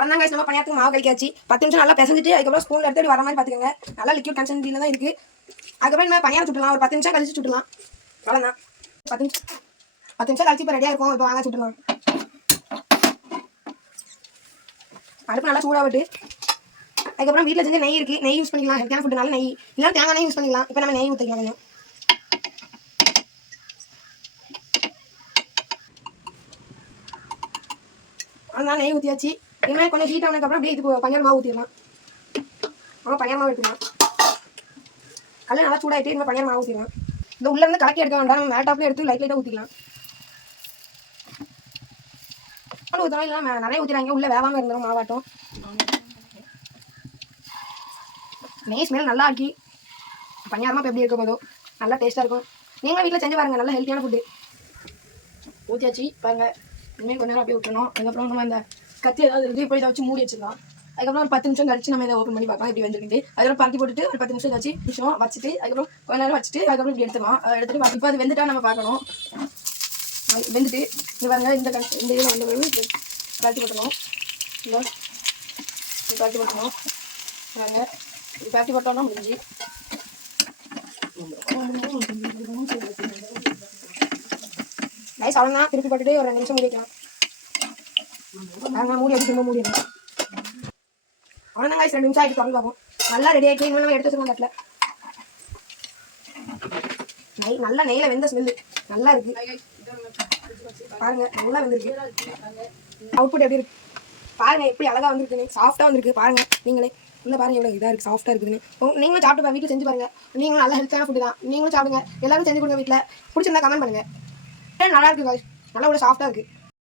அவ்வளோதான் கைஸ், நம்ம பணியாரத்துக்கு மாவு கழிக்காச்சு. 10 நிமிஷம் நல்லா பிசைஞ்சிட்டு அதுக்கப்புறம் ஸ்பூனில் எடுத்து வர மாதிரி பார்த்துக்கோங்க. நல்லா லிக்யூட் கன்சிஸ்டன்சியில் தான் இருக்குது. அதுக்கப்புறம் நம்ம பணியாரம் சுட்டுலாம். ஒரு 10 நிமிஷம் கழிச்சு சுட்டுலாம். அவ்வளோதான். 10 நிமிஷம் கழிச்சு இப்போ ரெடியாக இருக்கும். இப்போ வாங்க சுட்டுலாம். அடுப்பு நல்லா சூடாக விட்டு அதுக்கப்புறம் வீட்டில் செஞ்ச நெய் இருக்குது, நெய் யூஸ் பண்ணிக்கலாம். ஹெல்த்தியான ஃபுட்டுனால நெய் இல்லைனா தேங்காய் நெய் யூஸ் பண்ணிக்கலாம். இப்போ நம்ம நெய் ஊற்றிக்கலாம். கொஞ்சம் அதனால நெய் ஊற்றியாச்சு. இனிமேல் கொஞ்சம் ஹீட் ஆனதுக்கப்புறம் அப்படியே இது பனியார மாவு ஊற்றிடலாம். அப்புறம் பனியார மாவு எடுத்துக்கலாம். கல் நல்லா சூடாகிட்டு இனிமேல் பனியார மாவு ஊற்றிடலாம். இந்த உள்ளேருந்து கலக்கி எடுக்க வேண்டாம். நம்ம மேல் டாப்லேயே எடுத்து லைட்டாக ஊற்றிக்கலாம். ஊற்றலாம் இல்லை நிறைய ஊற்றிடாங்க. உள்ளே வேகாமல் இருந்துடும் மாவாட்டம். நெய் ஸ்மெல் நல்லா ஆக்கி பனியாரமாக இப்போ எப்படி இருக்க போதோ நல்லா டேஸ்ட்டாக இருக்கும். நீங்களும் வீட்டில் செஞ்சு பாருங்கள். நல்லா ஹெல்த்தியான ஃபுட்டு. ஊற்றியாச்சு பாருங்கள். இனிமேல் கொஞ்ச நேரம் அப்படியே விட்டுணும். அதுக்கப்புறம் நம்ம இந்த கத்தி ஏதாவது இருக்குது போய் இதை வச்சு மூடி வச்சிடலாம். அதுக்கப்புறம் ஒரு 10 நிமிஷம் கழிச்சு நம்ம இதை ஓப்பன் பண்ணி பார்க்கலாம் எப்படி வந்துருக்கு. அதுக்கப்புறம் பருத்தி போட்டுட்டு ஒரு 10 நிமிஷம் வச்சுட்டு அதுக்கப்புறம் கொஞ்ச நேரம் வச்சுட்டு அதுக்கப்புறம் இப்படி எடுத்துக்கலாம். எடுத்துகிட்டு இப்போ அது வெந்துட்டா நம்ம பார்க்கணும். வெந்துட்டு இங்கே பாருங்கள். இந்த இதில் வந்த பிறகு பருத்தி போட்டணும். இல்லை பருத்தி போட்டணும் பாருங்கள். இது பருத்தி போட்டோம்னா முடிஞ்சு. ரைஸ் அவ்வளோதான். திருப்பி போட்டுட்டு ஒரு 2 நிமிஷம் மூடி வைக்கலாம். மூடி வச்சு திரும்ப மூடிடணும். அவ்வளோதான் ரைஸ் 2 நிமிஷம் ஆகிட்டு திறந்து பார்ப்போம். நல்லா ரெடி ஆகிட்டு இன்னும் நம்ம எடுத்து வச்சுருக்கோம் தட்டில். நல்லா நெய்யில் வெந்த ஸ்மெல்லு நல்லா இருக்குது பாருங்கள். நல்லா வந்துருக்கு. அவுட்புட் எப்படி இருக்குது பாருங்கள். எப்படி அழகாக வந்துருக்குன்னு சாஃப்டாக வந்துருக்கு பாருங்கள். நீங்களே உள்ள பாருங்கள் எவ்வளோ இதாக இருக்குது, சாஃப்டாக இருக்குதுன்னு. நீங்களும் சாப்பிட்டு வீட்டில் செஞ்சு பாருங்கள். நீங்களும் நல்லா ஹெல்த்தான ஃபுட்டு தான். நீங்களும் சாப்பிடுங்க. எல்லாரும் செஞ்சு கொடுங்க. வீட்டில் பிடிச்சிருந்தா கமெண்ட் பண்ணுங்கள். நல்லா இருக்குது. நல்லா கூட சாஃப்டாக இருக்குது.